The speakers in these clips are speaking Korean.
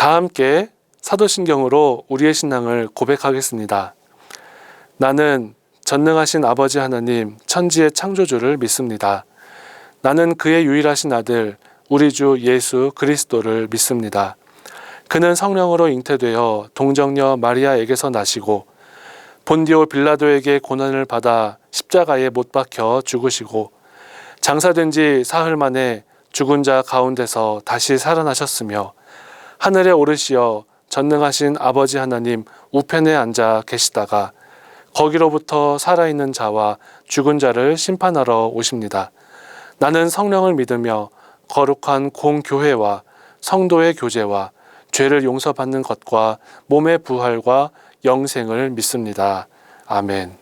다 함께 사도신경으로 우리의 신앙을 고백하겠습니다. 나는 전능하신 아버지 하나님 천지의 창조주를 믿습니다. 나는 그의 유일하신 아들 우리 주 예수 그리스도를 믿습니다. 그는 성령으로 잉태되어 동정녀 마리아에게서 나시고 본디오 빌라도에게 고난을 받아 십자가에 못 박혀 죽으시고 장사된 지 사흘 만에 죽은 자 가운데서 다시 살아나셨으며 하늘에 오르시어 전능하신 아버지 하나님 우편에 앉아 계시다가 거기로부터 살아있는 자와 죽은 자를 심판하러 오십니다. 나는 성령을 믿으며 거룩한 공교회와 성도의 교제와 죄를 용서받는 것과 몸의 부활과 영생을 믿습니다. 아멘.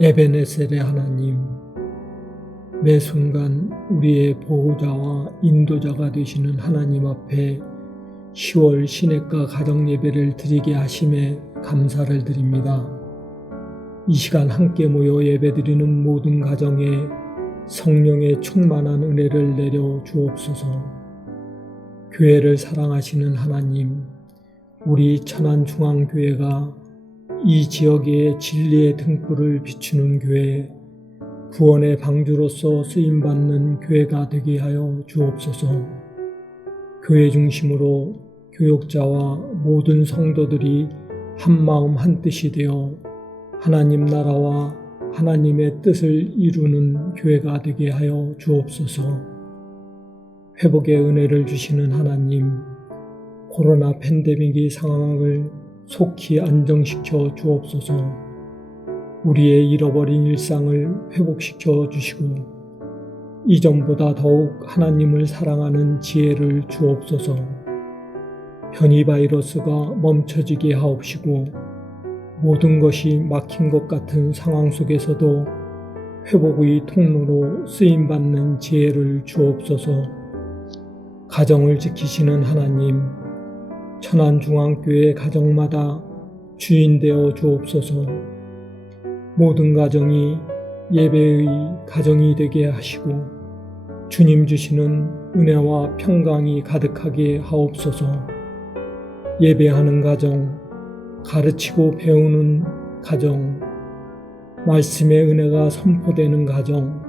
에베네셀의 하나님, 매 순간 우리의 보호자와 인도자가 되시는 하나님 앞에 10월 시냇가 가정예배를 드리게 하심에 감사를 드립니다. 이 시간 함께 모여 예배드리는 모든 가정에 성령의 충만한 은혜를 내려 주옵소서. 교회를 사랑하시는 하나님, 우리 천안중앙교회가 이 지역의 진리의 등불을 비추는 교회, 구원의 방주로서 쓰임받는 교회가 되게 하여 주옵소서. 교회 중심으로 교역자와 모든 성도들이 한마음 한뜻이 되어 하나님 나라와 하나님의 뜻을 이루는 교회가 되게 하여 주옵소서. 회복의 은혜를 주시는 하나님, 코로나 팬데믹의 상황을 속히 안정시켜 주옵소서. 우리의 잃어버린 일상을 회복시켜 주시고 이전보다 더욱 하나님을 사랑하는 지혜를 주옵소서. 변이 바이러스가 멈춰지게 하옵시고 모든 것이 막힌 것 같은 상황 속에서도 회복의 통로로 쓰임받는 지혜를 주옵소서. 가정을 지키시는 하나님, 천안중앙교회 가정마다 주인 되어 주옵소서. 모든 가정이 예배의 가정이 되게 하시고 주님 주시는 은혜와 평강이 가득하게 하옵소서. 예배하는 가정, 가르치고 배우는 가정, 말씀의 은혜가 선포되는 가정,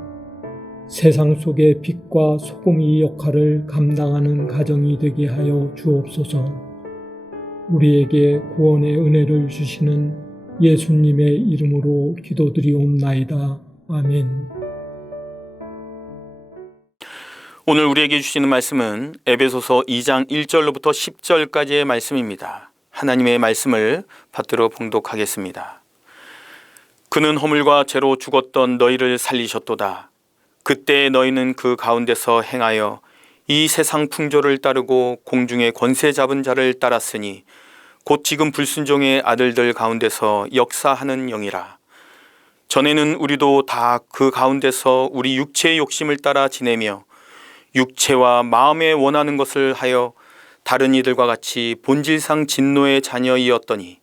세상 속의 빛과 소금의 역할을 감당하는 가정이 되게 하여 주옵소서. 우리에게 구원의 은혜를 주시는 예수님의 이름으로 기도드리옵나이다. 아멘. 오늘 우리에게 주시는 말씀은 에베소서 2장 1절로부터 10절까지의 말씀입니다. 하나님의 말씀을 받들어 봉독하겠습니다. 그는 허물과 죄로 죽었던 너희를 살리셨도다. 그때 너희는 그 가운데서 행하여 이 세상 풍조를 따르고 공중의 권세 잡은 자를 따랐으니 곧 지금 불순종의 아들들 가운데서 역사하는 영이라. 전에는 우리도 다 그 가운데서 우리 육체의 욕심을 따라 지내며 육체와 마음에 원하는 것을 하여 다른 이들과 같이 본질상 진노의 자녀이었더니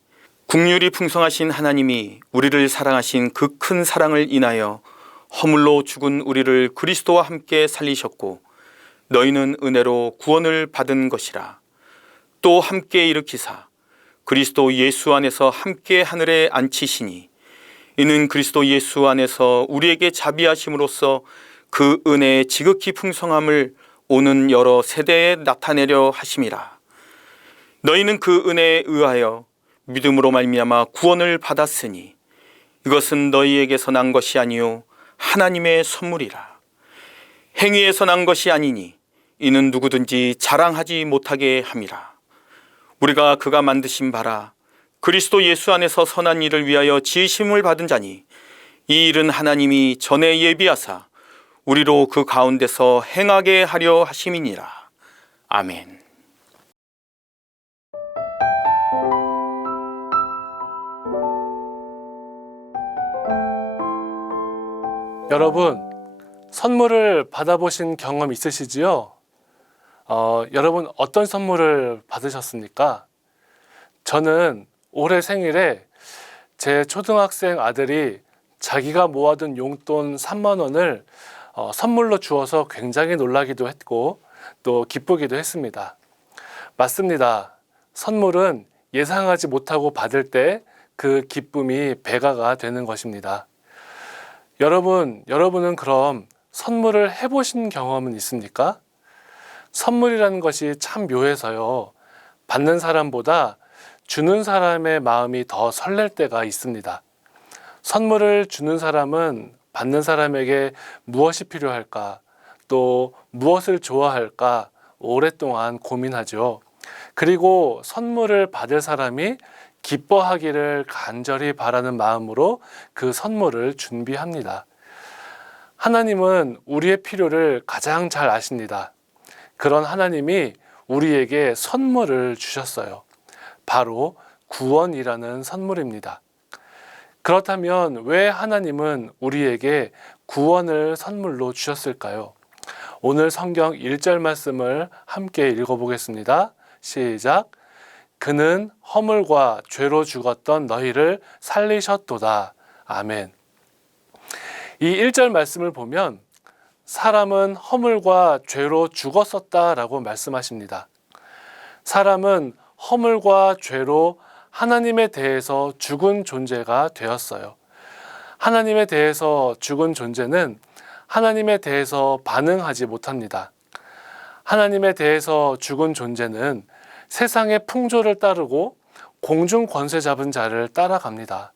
국률이 풍성하신 하나님이 우리를 사랑하신 그 큰 사랑을 인하여 허물로 죽은 우리를 그리스도와 함께 살리셨고 너희는 은혜로 구원을 받은 것이라. 또 함께 일으키사 그리스도 예수 안에서 함께 하늘에 앉히시니 이는 그리스도 예수 안에서 우리에게 자비하심으로써 그 은혜의 지극히 풍성함을 오는 여러 세대에 나타내려 하심이라. 너희는 그 은혜에 의하여 믿음으로 말미암아 구원을 받았으니 이것은 너희에게서 난 것이 아니요 하나님의 선물이라. 행위에서 난 것이 아니니 이는 누구든지 자랑하지 못하게 함이라. 우리가 그가 만드신 바라 그리스도 예수 안에서 선한 일을 위하여 지으심을 받은 자니 이 일은 하나님이 전에 예비하사 우리로 그 가운데서 행하게 하려 하심이니라. 아멘. 여러분, 선물을 받아보신 경험 있으시지요? 여러분 어떤 선물을 받으셨습니까? 저는 올해 생일에 제 초등학생 아들이 자기가 모아둔 용돈 3만 원을 선물로 주어서 굉장히 놀라기도 했고 또 기쁘기도 했습니다. 맞습니다. 선물은 예상하지 못하고 받을 때 그 기쁨이 배가가 되는 것입니다. 여러분은 그럼 선물을 해보신 경험은 있습니까? 선물이라는 것이 참 묘해서요. 받는 사람보다 주는 사람의 마음이 더 설렐 때가 있습니다. 선물을 주는 사람은 받는 사람에게 무엇이 필요할까, 또 무엇을 좋아할까 오랫동안 고민하죠. 그리고 선물을 받을 사람이 기뻐하기를 간절히 바라는 마음으로 그 선물을 준비합니다. 하나님은 우리의 필요를 가장 잘 아십니다. 그런 하나님이 우리에게 선물을 주셨어요. 바로 구원이라는 선물입니다. 그렇다면 왜 하나님은 우리에게 구원을 선물로 주셨을까요? 오늘 성경 1절 말씀을 함께 읽어보겠습니다. 시작. 그는 허물과 죄로 죽었던 너희를 살리셨도다. 아멘. 이 1절 말씀을 보면 사람은 허물과 죄로 죽었었다라고 말씀하십니다. 사람은 허물과 죄로 하나님에 대해서 죽은 존재가 되었어요. 하나님에 대해서 죽은 존재는 하나님에 대해서 반응하지 못합니다. 하나님에 대해서 죽은 존재는 세상의 풍조를 따르고 공중 권세 잡은 자를 따라갑니다.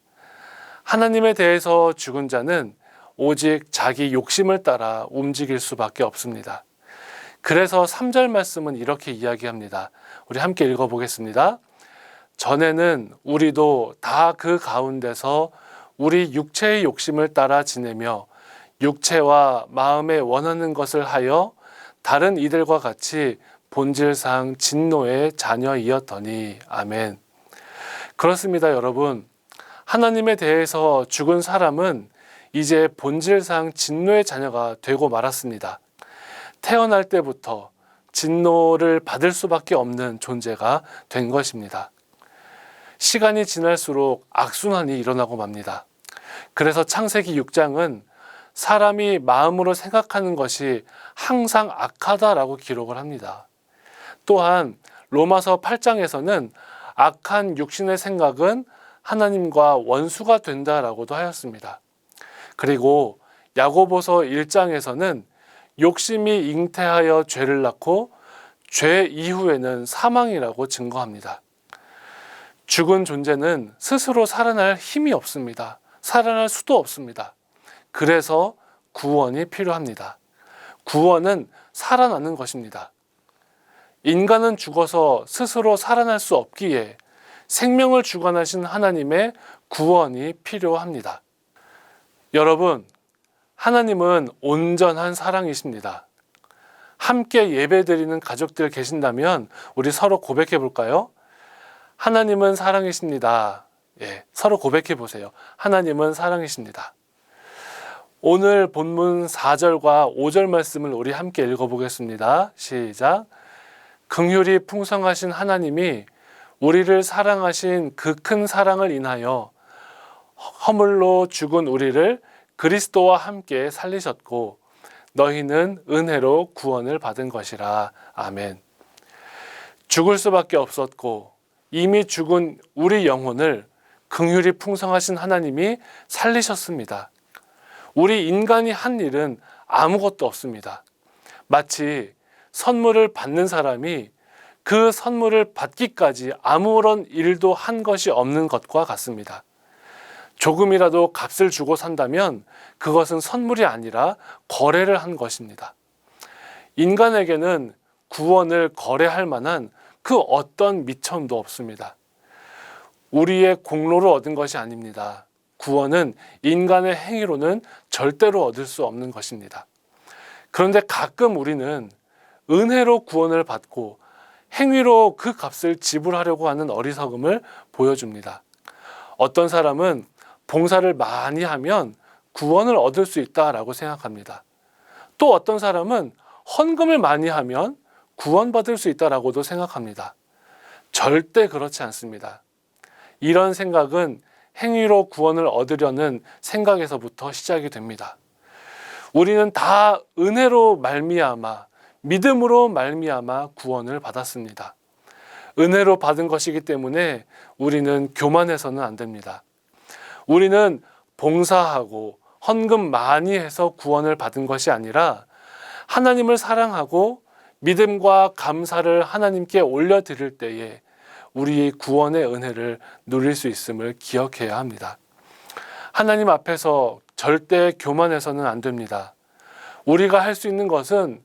하나님에 대해서 죽은 자는 오직 자기 욕심을 따라 움직일 수밖에 없습니다. 그래서 3절 말씀은 이렇게 이야기합니다. 우리 함께 읽어보겠습니다. 전에는 우리도 다 그 가운데서 우리 육체의 욕심을 따라 지내며 육체와 마음에 원하는 것을 하여 다른 이들과 같이 본질상 진노의 자녀이었더니. 아멘. 그렇습니다, 여러분. 하나님에 대해서 죽은 사람은 이제 본질상 진노의 자녀가 되고 말았습니다. 태어날 때부터 진노를 받을 수밖에 없는 존재가 된 것입니다. 시간이 지날수록 악순환이 일어나고 맙니다. 그래서 창세기 6장은 사람이 마음으로 생각하는 것이 항상 악하다라고 기록을 합니다. 또한 로마서 8장에서는 악한 육신의 생각은 하나님과 원수가 된다라고도 하였습니다. 그리고 야고보서 1장에서는 욕심이 잉태하여 죄를 낳고 죄 이후에는 사망이라고 증거합니다. 죽은 존재는 스스로 살아날 힘이 없습니다. 살아날 수도 없습니다. 그래서 구원이 필요합니다. 구원은 살아나는 것입니다. 인간은 죽어서 스스로 살아날 수 없기에 생명을 주관하신 하나님의 구원이 필요합니다. 여러분, 하나님은 온전한 사랑이십니다. 함께 예배드리는 가족들 계신다면 우리 서로 고백해 볼까요? 하나님은 사랑이십니다. 예, 서로 고백해 보세요. 하나님은 사랑이십니다. 오늘 본문 4절과 5절 말씀을 우리 함께 읽어보겠습니다. 시작. 긍휼이 풍성하신 하나님이 우리를 사랑하신 그 큰 사랑을 인하여 허물로 죽은 우리를 그리스도와 함께 살리셨고 너희는 은혜로 구원을 받은 것이라. 아멘. 죽을 수밖에 없었고 이미 죽은 우리 영혼을 긍휼이 풍성하신 하나님이 살리셨습니다. 우리 인간이 한 일은 아무것도 없습니다. 마치 선물을 받는 사람이 그 선물을 받기까지 아무런 일도 한 것이 없는 것과 같습니다. 조금이라도 값을 주고 산다면 그것은 선물이 아니라 거래를 한 것입니다. 인간에게는 구원을 거래할 만한 그 어떤 미천도 없습니다. 우리의 공로로 얻은 것이 아닙니다. 구원은 인간의 행위로는 절대로 얻을 수 없는 것입니다. 그런데 가끔 우리는 은혜로 구원을 받고 행위로 그 값을 지불하려고 하는 어리석음을 보여줍니다. 어떤 사람은 봉사를 많이 하면 구원을 얻을 수 있다라고 생각합니다. 또 어떤 사람은 헌금을 많이 하면 구원받을 수 있다라고도 생각합니다. 절대 그렇지 않습니다. 이런 생각은 행위로 구원을 얻으려는 생각에서부터 시작이 됩니다. 우리는 다 은혜로 말미암아 믿음으로 말미암아 구원을 받았습니다. 은혜로 받은 것이기 때문에 우리는 교만해서는 안 됩니다. 우리는 봉사하고 헌금 많이 해서 구원을 받은 것이 아니라 하나님을 사랑하고 믿음과 감사를 하나님께 올려드릴 때에 우리의 구원의 은혜를 누릴 수 있음을 기억해야 합니다. 하나님 앞에서 절대 교만해서는 안 됩니다. 우리가 할 수 있는 것은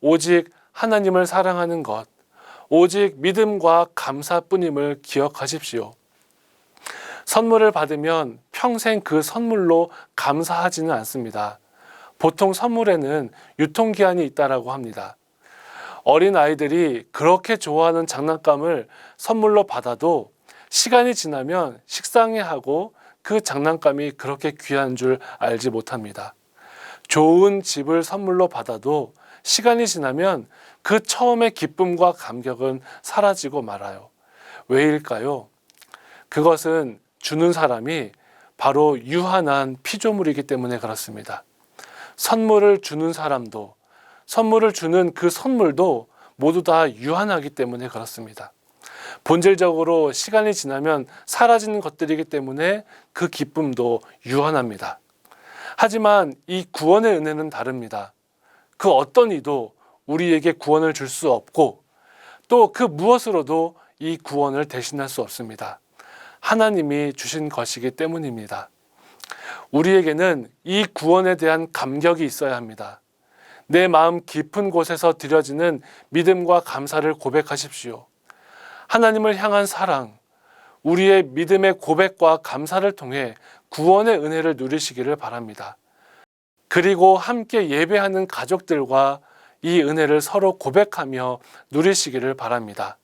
오직 하나님을 사랑하는 것, 오직 믿음과 감사뿐임을 기억하십시오. 선물을 받으면 평생 그 선물로 감사하지는 않습니다. 보통 선물에는 유통기한이 있다고 합니다. 어린 아이들이 그렇게 좋아하는 장난감을 선물로 받아도 시간이 지나면 식상해하고 그 장난감이 그렇게 귀한 줄 알지 못합니다. 좋은 집을 선물로 받아도 시간이 지나면 그 처음의 기쁨과 감격은 사라지고 말아요. 왜일까요? 그것은 주는 사람이 바로 유한한 피조물이기 때문에 그렇습니다. 선물을 주는 사람도, 선물을 주는 그 선물도 모두 다 유한하기 때문에 그렇습니다. 본질적으로 시간이 지나면 사라지는 것들이기 때문에 그 기쁨도 유한합니다. 하지만 이 구원의 은혜는 다릅니다. 그 어떤 이도 우리에게 구원을 줄 수 없고 또 그 무엇으로도 이 구원을 대신할 수 없습니다. 하나님이 주신 것이기 때문입니다. 우리에게는 이 구원에 대한 감격이 있어야 합니다. 내 마음 깊은 곳에서 드려지는 믿음과 감사를 고백하십시오. 하나님을 향한 사랑, 우리의 믿음의 고백과 감사를 통해 구원의 은혜를 누리시기를 바랍니다. 그리고 함께 예배하는 가족들과 이 은혜를 서로 고백하며 누리시기를 바랍니다.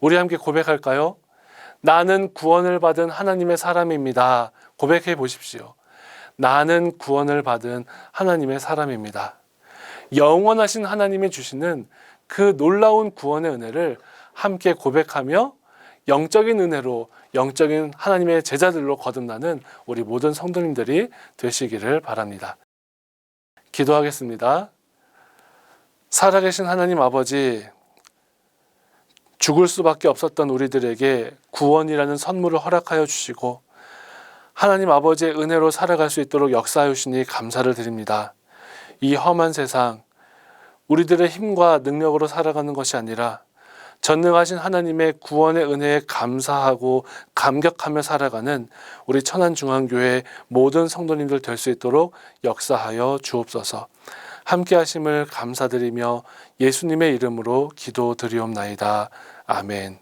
우리 함께 고백할까요? 나는 구원을 받은 하나님의 사람입니다. 고백해 보십시오. 나는 구원을 받은 하나님의 사람입니다. 영원하신 하나님이 주시는 그 놀라운 구원의 은혜를 함께 고백하며 영적인 은혜로 영적인 하나님의 제자들로 거듭나는 우리 모든 성도님들이 되시기를 바랍니다. 기도하겠습니다. 살아계신 하나님 아버지, 죽을 수밖에 없었던 우리들에게 구원이라는 선물을 허락하여 주시고 하나님 아버지의 은혜로 살아갈 수 있도록 역사하여 주시니 감사를 드립니다. 이 험한 세상, 우리들의 힘과 능력으로 살아가는 것이 아니라 전능하신 하나님의 구원의 은혜에 감사하고 감격하며 살아가는 우리 천안중앙교회 모든 성도님들 될 수 있도록 역사하여 주옵소서. 함께 하심을 감사드리며 예수님의 이름으로 기도드리옵나이다. 아멘.